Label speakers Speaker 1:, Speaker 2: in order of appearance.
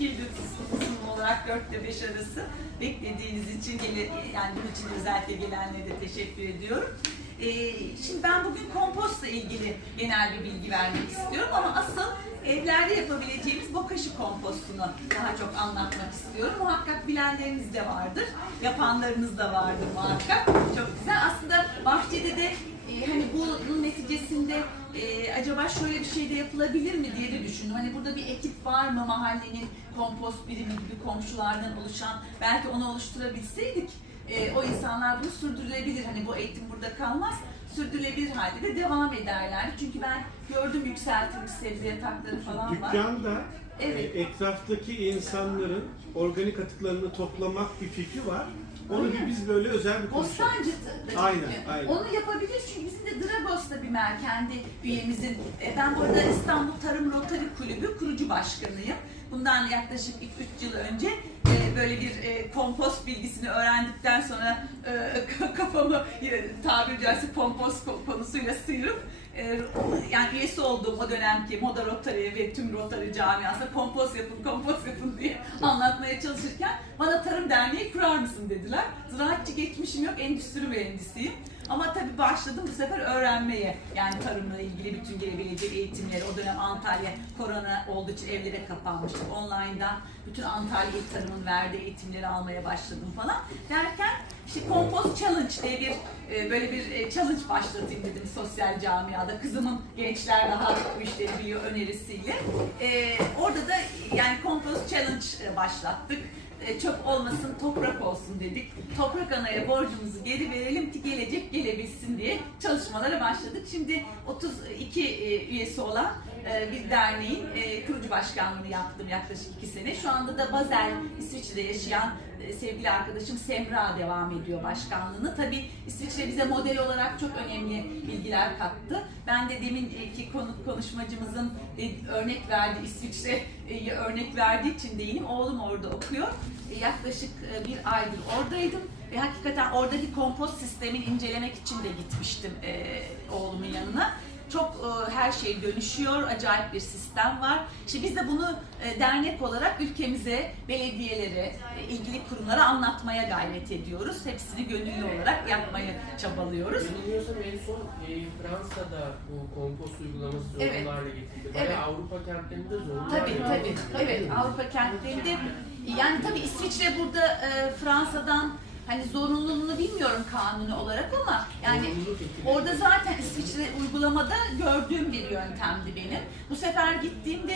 Speaker 1: iyiydi sunum olarak 4 ile 5 arası beklediğiniz için gele, yani bunun için özellikle gelenlere de teşekkür ediyorum. Ee, şimdi ben bugün kompostla ilgili genel bir bilgi vermek istiyorum ama asıl evlerde yapabileceğimiz bokashi kompostunu daha çok anlatmak istiyorum. Muhakkak bilenleriniz de vardır, yapanlarınız da vardır muhakkak. Çok güzel. Aslında şöyle bir şey de yapılabilir mi diye de düşündüm. Hani burada bir ekip var mı mahallenin kompost birimi gibi komşulardan oluşan belki onu oluşturabilseydik e, o insanlar bunu sürdürülebilir. Hani bu eğitim burada kalmaz sürdürülebilir halde de devam ederlerdi. Çünkü ben gördüm yükseltilmiş sebze yatakları falan var.
Speaker 2: Dükkanda
Speaker 1: Evet.
Speaker 2: e, etraftaki insanların organik atıklarını toplamak bir fikri var. Onu bir biz böyle özel bir konuşalım.
Speaker 1: Bostancı
Speaker 2: Aynen, aynen.
Speaker 1: Onu yapabilir çünkü bizim de Dragos'ta bir mer kendi üyemizin. e, Ben burada İstanbul Tarım Rotary Kulübü kurucu başkanıyım. Bundan yaklaşık 3 yıl önce böyle bir e, kompost bilgisini öğrendikten sonra e, kafamı e, tabiri caizse kompost ko- konusuyla sıyırıp e, yani üyesi olduğum o dönemki Moda Rotary ve tüm Rotary camiasına kompost yapın, kompost yapın diye anlatmaya çalışırken bana Tarım Derneği kurar mısın dediler. Ziraatçı geçmişim yok, endüstri mühendisiyim. Ama tabii başladım bu sefer öğrenmeye. Yani tarımla ilgili bütün gelebilecek eğitimleri. O dönem Antalya korona olduğu için evlere kapanmıştık. Online'dan bütün Antalya Tarım'ın verdiği eğitimleri almaya başladım falan. Derken işte Compost Challenge diye bir e, böyle bir e, challenge başlatayım dedim sosyal camiada. Kızımın gençler daha bu işleri biliyor önerisiyle. E, orada da yani Compost Challenge başlattık. E, çöp olmasın toprak olsun dedik. Toprak anaya borcumuzu geri verelim ki gelecek gelebilsin diye çalışmalara başladık. Şimdi 32 e, üyesi olan bir derneğin e, kurucu başkanlığını yaptım yaklaşık iki sene. Şu anda da Basel, İsviçre'de yaşayan e, sevgili arkadaşım Semra devam ediyor başkanlığını. Tabii İsviçre bize model olarak çok önemli bilgiler kattı. Ben de deminki konuk konuşmacımızın e, örnek verdiği İsviçre'yi örnek verdiği için değilim. Oğlum orada okuyor. E, Yaklaşık e, bir aydır oradaydım ve hakikaten oradaki kompost sistemini incelemek için de gitmiştim e, oğlumun yanına. Çok e, her şey dönüşüyor, acayip bir sistem var. İşte biz de bunu e, dernek olarak ülkemize, belediyelere, e, ilgili kurumlara anlatmaya gayret ediyoruz. Hepsini gönüllü olarak yapmaya çabalıyoruz.
Speaker 3: Yanılmıyorsam en son e, Fransa'da bu kompost uygulaması zorunlu
Speaker 1: Evet.
Speaker 3: Bayağı
Speaker 1: Evet.
Speaker 3: Avrupa kentlerinde zorunlu
Speaker 1: Tabii tabii.
Speaker 3: getirdi.
Speaker 1: Evet Avrupa kentlerinde yani tabii İsviçre burada e, Fransa'dan hani zorunluluğunu bilmiyorum kanuni olarak ama yani orada zaten İsviçre uygulamada gördüğüm bir yöntemdi benim. Bu sefer gittiğimde